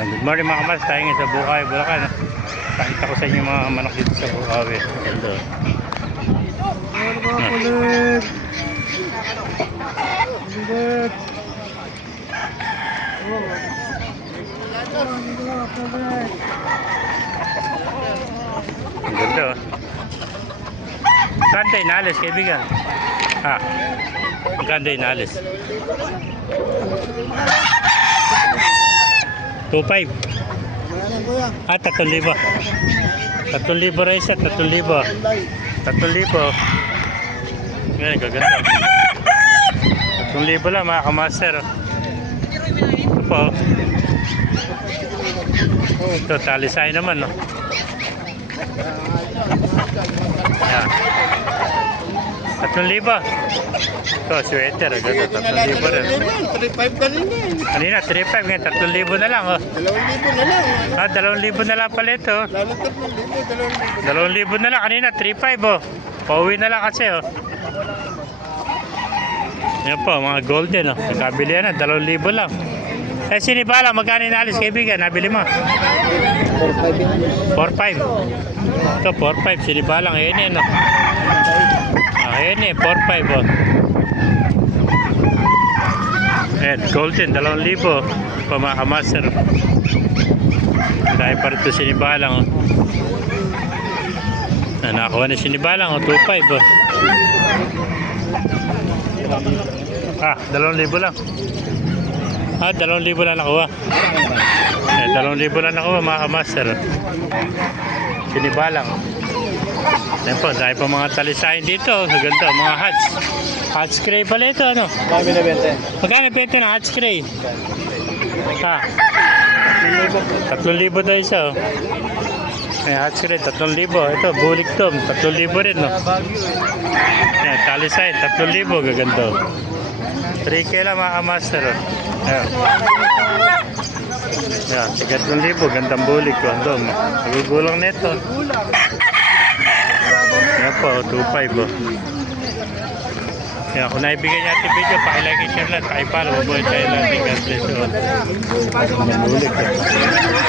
Good morning mga kamas, tayo ngayon sa Bukawi, Bulacan. Pakita ko sa inyo mga manok dito sa Bukawi. Ganda. Ang ganda. Magkano inalis, kaibigan? Ha? Magkano inalis? 2.5. Ah, 3,000. 3,000 rin siya, 3,000. 3,000. Ngayon, gaganda. 3,000 lang mga kamaster. Ito po. Ito, talisay naman, no? Yan. 3,000. Ito, sweater. Ganda, 3,000 rin. 3,500 kanina. Kanina, 3,500. Ngayon, 3,000 na lang, oh. 2,000 na lang. Ah, 2,000 na lang pala ito. Lalo 3,000, 2,000. 2,000 na lang. Kanina, 3,500, oh. Pauwi na lang kasi, oh. Yan po, mga golden, oh. Nakabili yan, 2,000 lang. Eh, sinibala, magkano inalis, kaibigan? Nabili mo? 4,500. Ito, 4,500. Sinibalang, ayan yan, oh. Ayan yan, 4,500, oh. Ayan, golden, 2,000. Pamaka-master. Dahil pa rin ito sinibalang, oh. Nakakuha na sinibalang, oh. 2,500, oh. Ah, 2,000 lang. Ah, 2,000 lang nakuha. Eh, 2,000 lang nakuha, mga kamaster. Sinibalang. Ayan po, dahil pa mga talisayin dito. Ganda, mga hats. Hats cray pala ito, ano? Kami na bente. Magkano benta ng hats cray? Ha? 3,000 daw isa, oh. Ayan, hats cray, 3,000. Ito, bulik tom, 3,000 rin, no? Ayan, talisayin, 3,000. Gaganda. 3K lang mga kamaster, oh. Ayan. Ayan, 3,000. Gandang bulik ko. Andun, nagugulang nito. Ayan po, 2,500, oh. Ayan, kung naibigay niya ating video, pakilike and share lang, pakipalo, mabuhay tayo natin. God bless you all. Gandang bulik, oh.